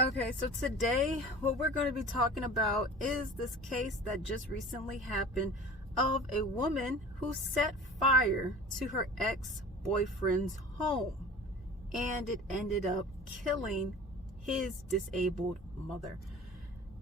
Okay, so today what we're going to be talking about is this case that just recently happened of a woman who set fire to her ex-boyfriend's home, and it ended up killing his disabled mother.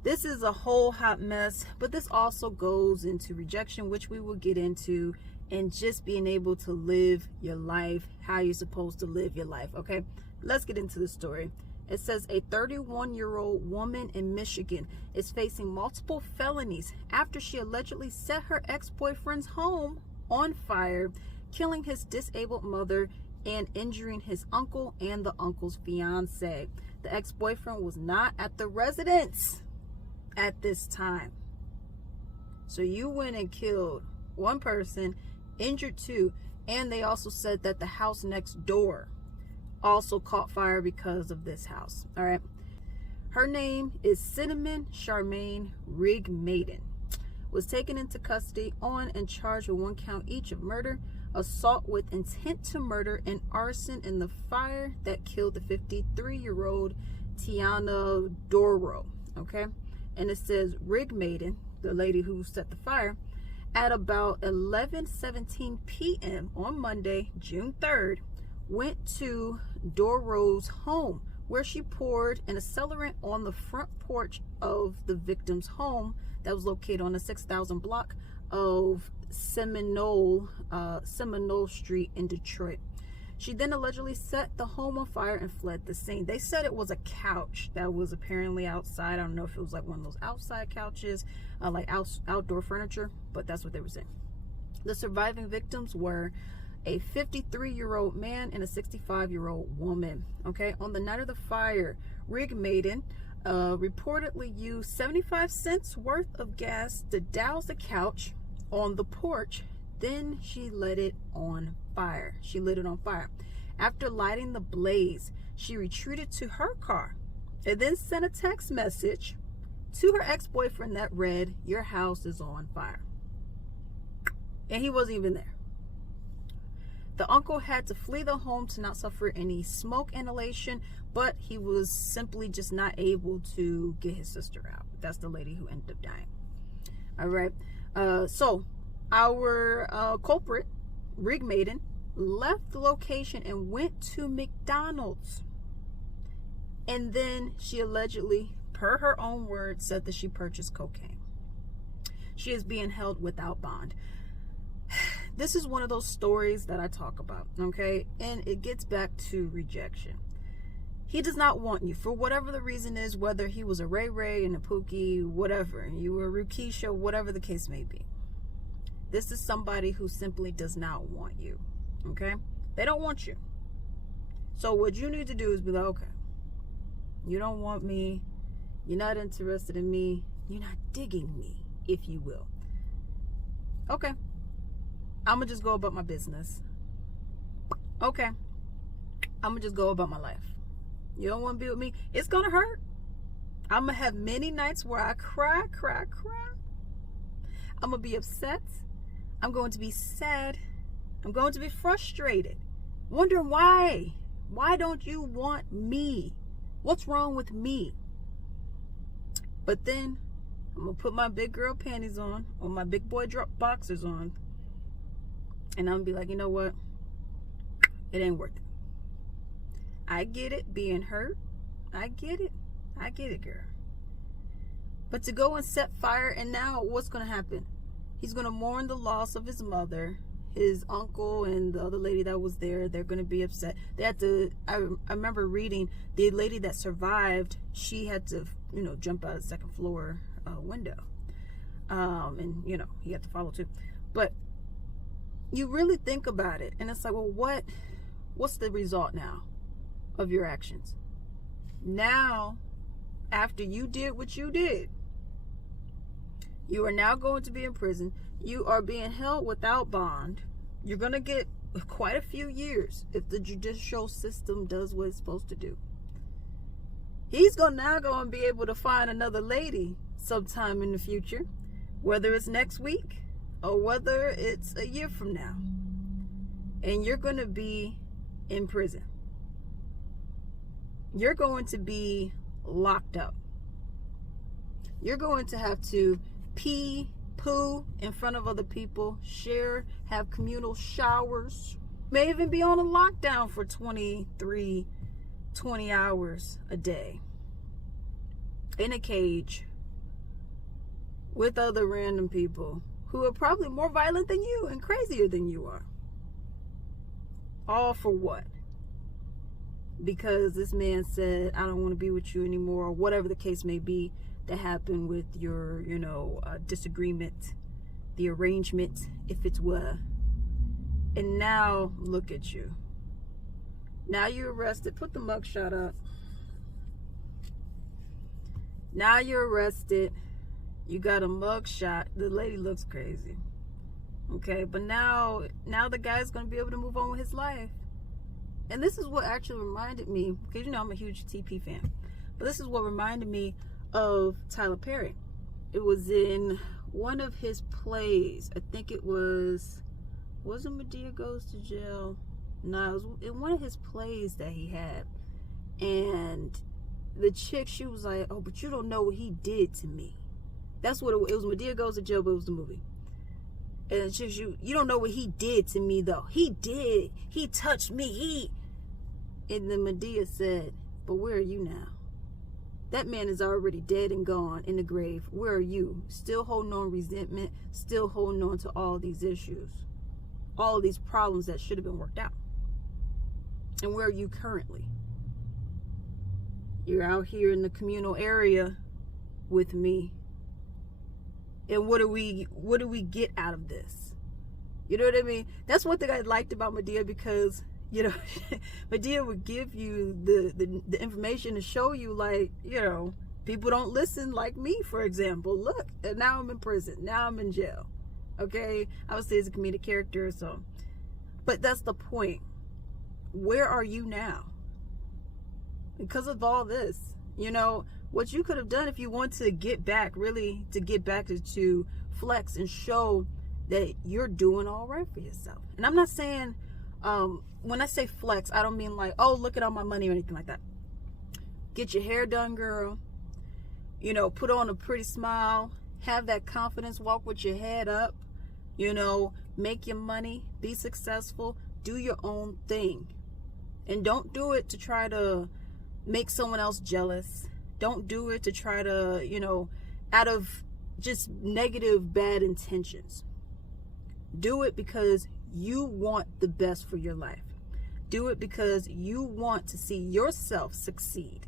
This is a whole hot mess, but this also goes into rejection, which we will get into, and just being able to live your life how you're supposed to live your life. Okay, let's get into the story. It says a 31-year-old woman in Michigan is facing multiple felonies after she allegedly set her ex-boyfriend's home on fire, killing his disabled mother and injuring his uncle and the uncle's fiance. The ex-boyfriend was not at the residence at this time. So you went and killed one person, injured two, and they also said that the house next door also caught fire because of this house. All right, her name is Cinnamon Charmaine Rigg-Maiden. Was taken into custody on and charged with 1 count each of murder, assault with intent to murder, and arson in the fire that killed the 53-year-old Tiana Doro. Okay, and it says Rigg-Maiden, the lady who set the fire, at about 11:17 p.m. on Monday, June 3rd, went to Doro's home, where she poured an accelerant on the front porch of the victim's home that was located on the 6,000 block of Seminole Street in Detroit. She then allegedly set the home on fire and fled the scene. They said it was a couch that was apparently outside. I don't know if it was like one of those outside couches, like outdoor furniture, but that's what they were saying. The surviving victims were a 53-year-old man and a 65-year-old woman. Okay, on the night of the fire, Rigg-Maiden reportedly used 75 cents worth of gas to douse the couch on the porch. Then she lit it on fire. After lighting the blaze, she retreated to her car and then sent a text message to her ex-boyfriend that read, "Your house is on fire." And he wasn't even there. The uncle had to flee the home to not suffer any smoke inhalation, but he was simply just not able to get his sister out. That's the lady who ended up dying. All right. So our culprit, Rigg-Maiden, left the location and went to McDonald's. And then she allegedly, per her own words, said that she purchased cocaine. She is being held without bond. This is one of those stories that I talk about, okay? And it gets back to rejection. He does not want you for whatever the reason is, whether he was a Ray Ray and a Pookie, whatever, you were a Rukisha, whatever the case may be. This is somebody who simply does not want you, okay? They don't want you. So what you need to do is be like, okay, you don't want me, you're not interested in me, you're not digging me, if you will. Okay. I'm gonna just go about my business. Okay, I'm gonna just go about my life. You don't want to be with me? It's gonna hurt. I'm gonna have many nights where I cry. I'm gonna be upset. I'm going to be sad. I'm going to be frustrated, wondering why. Why don't you want me? What's wrong with me? But then I'm gonna put my big girl panties on, or my big boy drop boxers on, and I'm gonna be like, you know what? It ain't worth it. I get it, being hurt. I get it, girl. But to go and set fire, and now what's gonna happen? He's gonna mourn the loss of his mother, his uncle, and the other lady that was there. They're gonna be upset. They had to. I remember reading the lady that survived. She had to, jump out of the second floor window, and he had to follow too. But you really think about it, and it's like, well, what's the result now of your actions? Now, after you did what you did, you are now going to be in prison. You are being held without bond. You're going to get quite a few years if the judicial system does what it's supposed to do. He's now going to be able to find another lady sometime in the future, whether it's next week or whether it's a year from now. And you're going to be in prison. You're going to be locked up. You're going to have to pee, poo in front of other people, share, have communal showers, may even be on a lockdown for 20 hours a day in a cage with other random people who are probably more violent than you and crazier than you are. All for what? Because this man said, I don't want to be with you anymore, or whatever the case may be that happened with your, disagreement, the arrangement, if it's were. And now, look at you. Now you're arrested. Put the mugshot up. Now you're arrested. You got a mugshot. The lady looks crazy. Okay, but now the guy's going to be able to move on with his life. And this is what actually reminded me, because I'm a huge TP fan, but this is what reminded me of Tyler Perry. It was in one of his plays. I think it wasn't Medea Goes to Jail? No, it was in one of his plays that he had. And the chick, she was like, oh, but you don't know what he did to me. That's what it was. Medea Goes to Jail, but it was the movie. And she, you don't know what he did to me, though. He did. He touched me. And then Medea said, but where are you now? That man is already dead and gone in the grave. Where are you? Still holding on resentment, still holding on to all these issues, all these problems that should have been worked out. And where are you currently? You're out here in the communal area with me. And what do we get out of this? You know what I mean? That's one thing I liked about Medea, because Medea would give you the information to show you, like, people don't listen, like me, for example. Look, and now I'm in prison. Now I'm in jail. Okay? I would say it's a comedic character, so. But that's the point. Where are you now? Because of all this, what you could have done if you want to get back, really to get back, is to flex and show that you're doing all right for yourself. And I'm not saying, when I say flex, I don't mean like, oh, look at all my money or anything like that. Get your hair done, girl. Put on a pretty smile. Have that confidence. Walk with your head up. Make your money. Be successful. Do your own thing. And don't do it to try to make someone else jealous. Don't do it to try to, out of just negative, bad intentions. Do it because you want the best for your life. Do it because you want to see yourself succeed.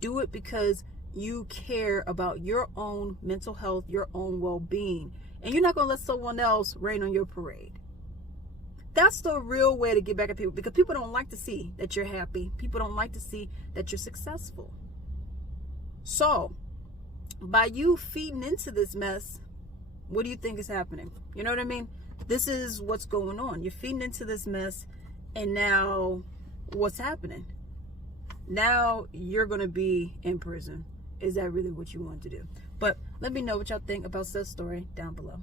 Do it because you care about your own mental health, your own well-being. And you're not going to let someone else rain on your parade. That's the real way to get back at people, because people don't like to see that you're happy. People don't like to see that you're successful. So, by you feeding into this mess, what do you think is happening? You know what I mean? This is what's going on. You're feeding into this mess, and now what's happening? Now you're going to be in prison. Is that really what you want to do? But let me know what y'all think about this story down below.